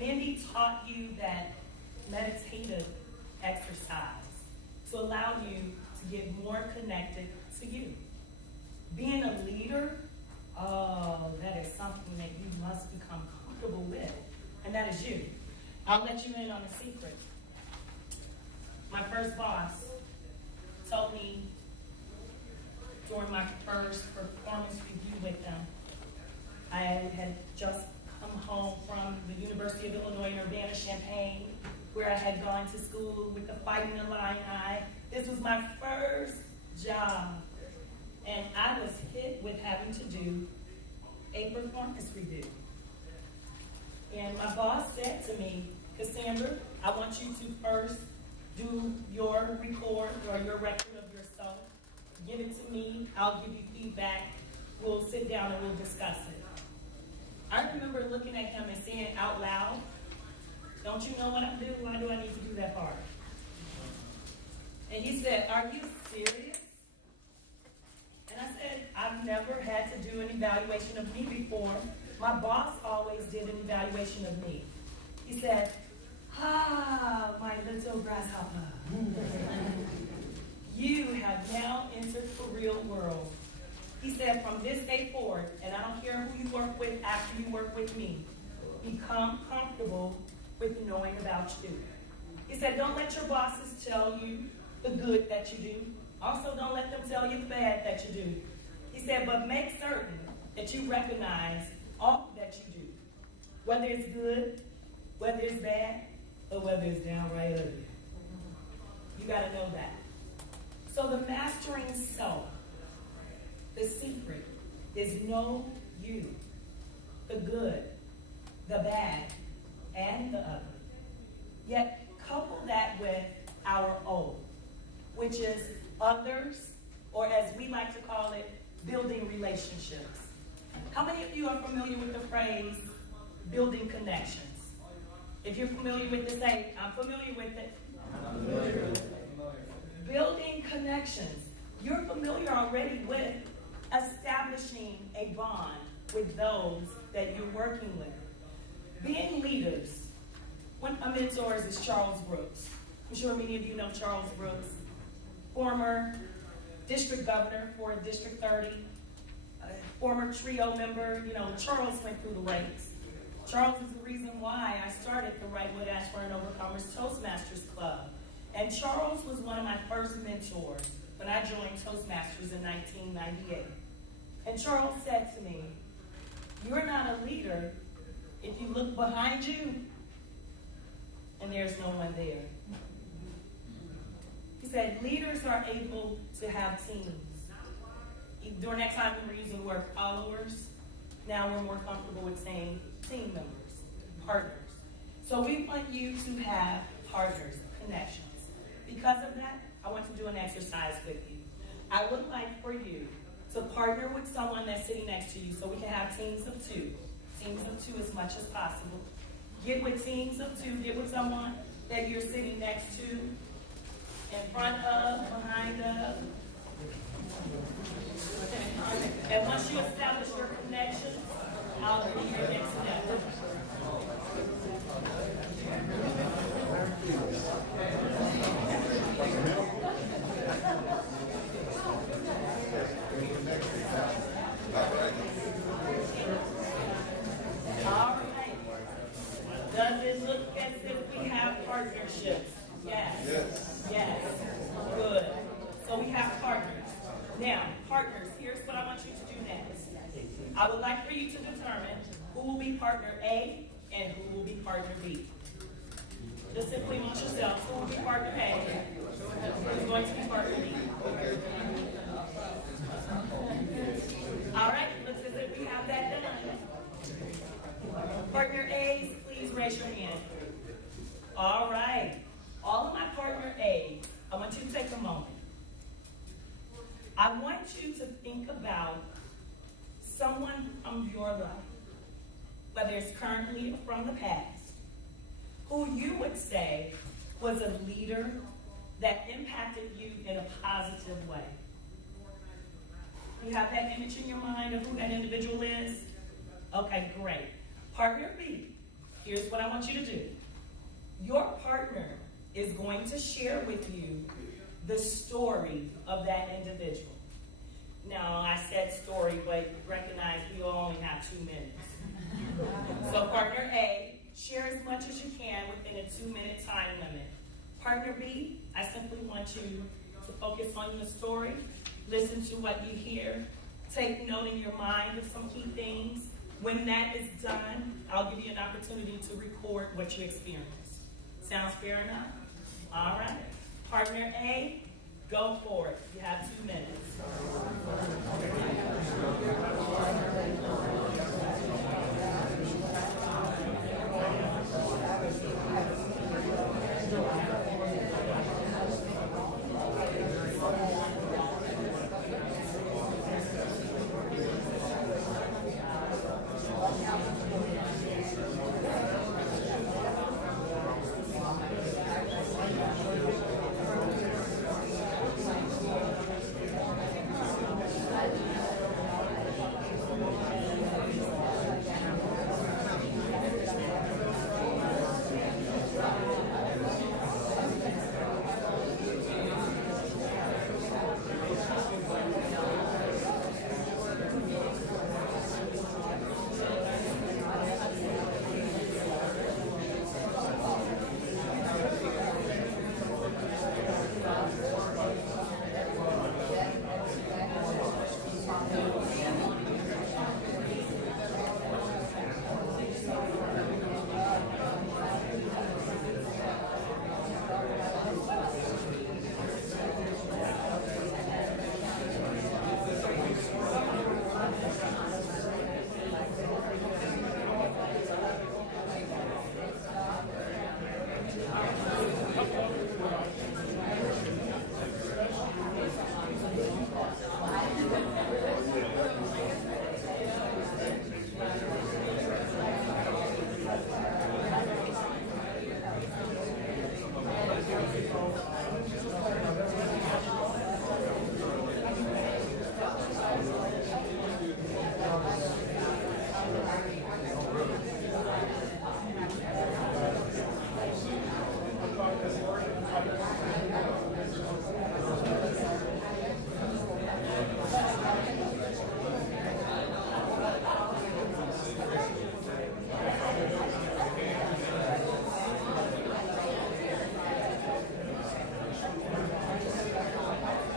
Mindy taught you that meditative exercise to allow you to get more connected to you. Being a leader, oh, that is something that you must become comfortable with, and that is you. I'll let you in on a secret. My first boss told me during my first performance review with them, I had just come home from the University of Illinois in Urbana-Champaign, where I had gone to school with the Fighting Illini. This was my first job, and I was hit with having to do a performance review. And my boss said to me, Cassandra, I want you to first do your record or your record of yourself. Give it to me. I'll give you feedback. We'll sit down and we'll discuss it. I remember looking at him and saying out loud, don't you know what I do? Why do I need to do that part? And he said, are you serious? And I said, I've never had to do an evaluation of me before. My boss always did an evaluation of me. He said, my little grasshopper. You have now entered the real world. He said, from this day forward, and I don't care who you work with after you work with me, become comfortable with knowing about you. He said, don't let your bosses tell you the good that you do. Also, don't let them tell you the bad that you do. He said, but make certain that you recognize all that you do, whether it's good, whether it's bad, or whether it's downright ugly. You got to know that. So the mastering self, the secret is know you, the good, the bad, and the ugly. Yet couple that with our O, which is others, or as we like to call it, building relationships. How many of you are familiar with the phrase building connections? If you're familiar with this, say, I'm familiar with it. Building connections. You're familiar already with establishing a bond with those that you're working with. Being leaders. One of my mentors is Charles Brooks. I'm sure many of you know Charles Brooks, former district governor for District 30, former trio member. You know, Charles went through the ranks. Charles is the reason why I started the Wrightwood-Ashburn Overcomers Toastmasters Club. And Charles was one of my first mentors when I joined Toastmasters in 1998. And Charles said to me, you're not a leader if you look behind you and there's no one there. He said, leaders are able to have teams. During that time, we were using the word followers. Now we're more comfortable with saying team members, partners. So we want you to have partners, connections. Because of that, I want to do an exercise with you. I would like for you to partner with someone that's sitting next to you so we can have teams of two. Teams of two as much as possible. Get with teams of two. Get with someone that you're sitting next to, in front of, behind of. And once you establish your connection, I'll give you your next step. All right. Does it look as if we have partnerships? Yes. Yes. Good. So we have partners. Now, partners, here's what I want you to do next. I would like for you to determine who will be partner A and who will be partner B. Just simply amongst yourselves, who will be partner A, who's going to be partner B. All right, looks as if we have that done. Partner A's, please raise your hand. All right, all of my partner A's, I want you to take a moment. I want you to think about someone from your life, whether it's currently or from the past, who you would say was a leader that impacted you in a positive way. You have that image in your mind of who that individual is? Okay, great. Partner B, here's what I want you to do. Your partner is going to share with you the story of that individual. Now, I said story, but recognize we only have 2 minutes. So partner A, share as much as you can within a 2-minute time limit. Partner B, I simply want you to focus on your story, listen to what you hear, take note in your mind of some key things. When that is done, I'll give you an opportunity to record what you experienced. Sounds fair enough? All right. Partner A, go for it. You have 2 minutes.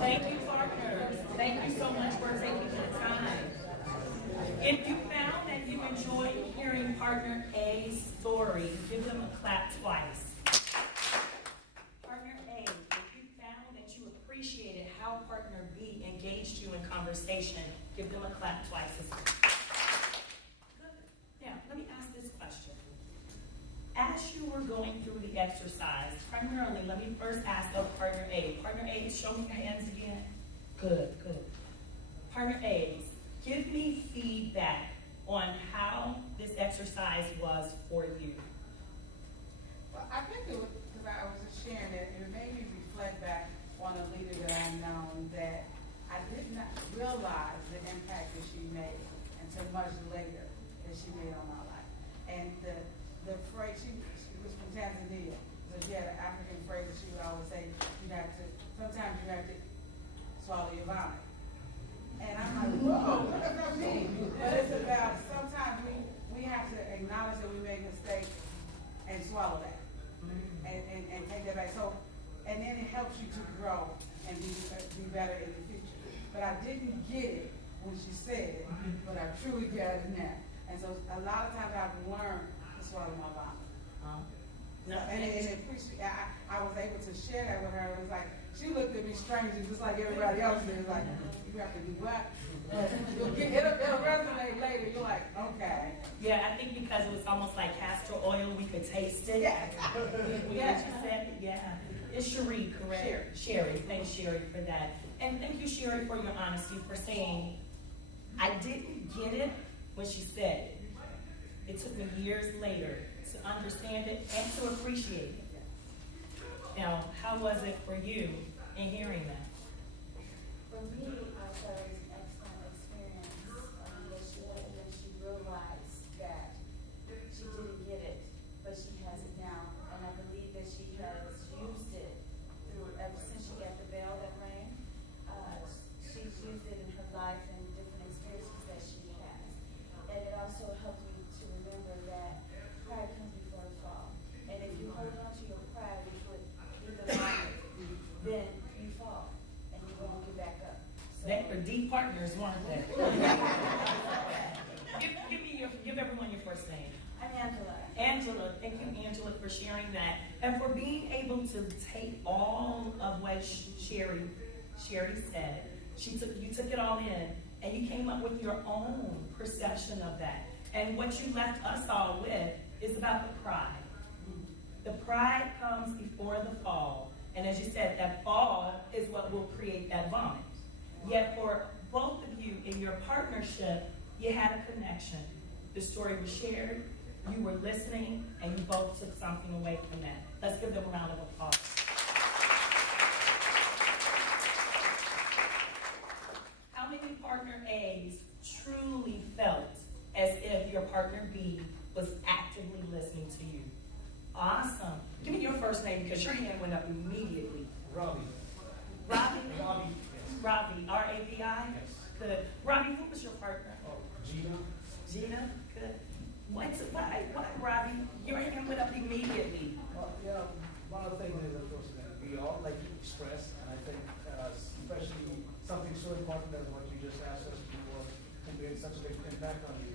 Thank you, partners. Thank you so much for taking the time. If you found that you enjoyed hearing partner A's story, give them a clap twice. Partner A, if you found that you appreciated how partner B engaged you in conversation, give them a clap twice as well. Good. Now, let me ask this question. As you were going through the exercise, primarily, let me first ask of partner A. Partner A, show me your hands again. Good, good. Partner A, give me feedback on how this exercise was for you. Well, I think it was, because I was just sharing that, it made me reflect back on a leader that I've known that I did not realize the impact that she made until much later that she made on my life. And the phrase, she was from Tanzania, so she had an African phrase that she would always say, sometimes you have to swallow your vomit. And I'm like, whoa, what does that mean? But it's about sometimes we have to acknowledge that we made mistakes and swallow that and take that back. So, and then it helps you to grow and be better in the future. But I didn't get it when she said it, but I truly got it now. And so a lot of times I've learned to swallow my vomit. I was able to share that with her. It was like, she looked at me strangely, just like everybody else did. It's like, you have to do what? It'll resonate later. You're like, okay. Yeah, I think because it was almost like castor oil, we could taste it. Yeah. Yeah. You said it, yeah. It's Cherie, correct? Sherry. Thanks, Sherry, for that. And thank you, Sherry, for your honesty, for saying, I didn't get it when she said it. It took me years later to understand it and to appreciate it. Now, how was it for you in hearing that? For me, I thought it was an excellent experience when she realized that she didn't get it partners, weren't they? Give everyone your first name. I'm Angela. Angela, thank you, Angela, for sharing that and for being able to take all of what Sherry said. You took it all in, and you came up with your own perception of that. And what you left us all with is about the pride. The pride comes before the fall, and as you said, that fall is what will create that vomit. Yet for both of you in your partnership, you had a connection. The story was shared, you were listening, and you both took something away from that. Let's give them a round of applause. How many partner A's truly felt as if your partner B was actively listening to you? Awesome. Give me your first name because your hand went up immediately. Robbie. Robbie? Robbie, yes. Robbie, R-A-B-I? Yes. Good. Robbie, who was your partner? Oh, Gina. Gina? Good. Why, Robbie? Your hand went up immediately. Well, one of the things is, of course, that we all like to express, and I think especially something so important as what you just asked us to do was to make such a big impact on you.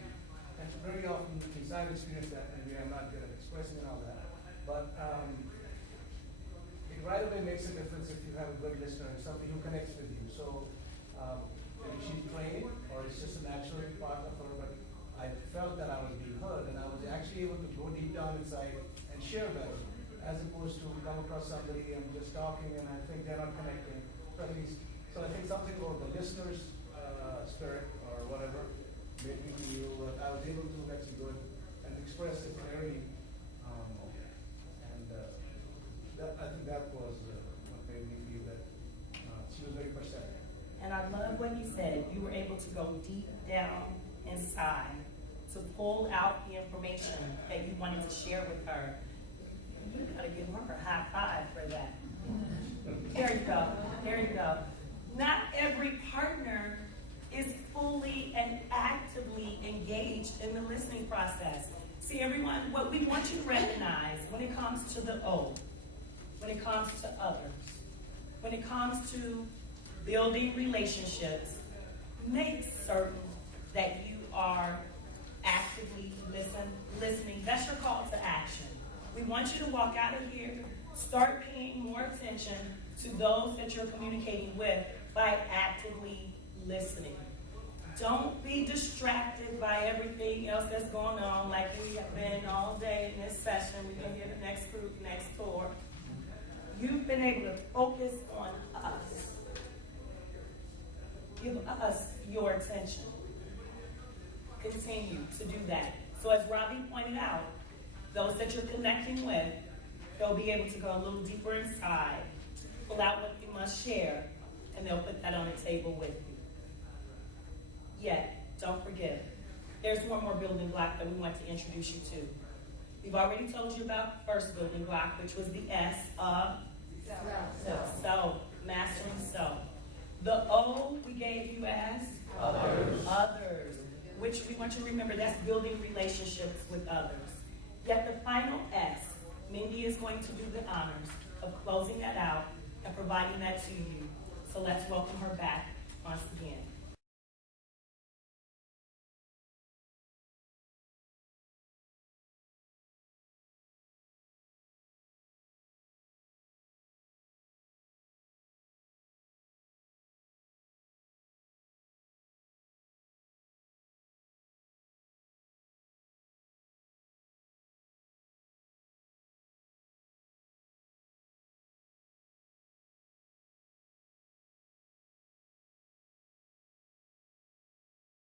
And very often, because I've experienced that, and we are not good at expressing and all that, but it right away makes a difference if you have a good listener, somebody who connects with you. So maybe she's trained, or it's just a natural part of her, but I felt that I was being heard, and I was actually able to go deep down inside and share better, as opposed to come across somebody and just talking, and I think they're not connecting. So I think something about the listener's spirit or whatever made me feel that I was able to actually go and express it clearly, I think that was what made me feel that she was very perceptive. And I love what you said. You were able to go deep down inside to pull out the information that you wanted to share with her. You gotta give her a high five for that. There you go. There you go. Not every partner is fully and actively engaged in the listening process. See, everyone, what we want you to recognize when it comes to the O, when it comes to others, when it comes to building relationships, make certain that you are actively listening. That's your call to action. We want you to walk out of here, start paying more attention to those that you're communicating with by actively listening. Don't be distracted by everything else that's going on, like we have been all day in this session. We're going to get the next group next door. You've been able to focus on us. Give us your attention. Continue to do that. So as Robbie pointed out, those that you're connecting with, they'll be able to go a little deeper inside, pull out what you must share, and they'll put that on the table with you. Yet, don't forget, there's one more building block that we want to introduce you to. We've already told you about the first building block, which was the S of self, mastering self. The O we gave you as others, which we want you to remember, that's building relationships with others. Yet the final S, Mindy is going to do the honors of closing that out and providing that to you. So let's welcome her back once again.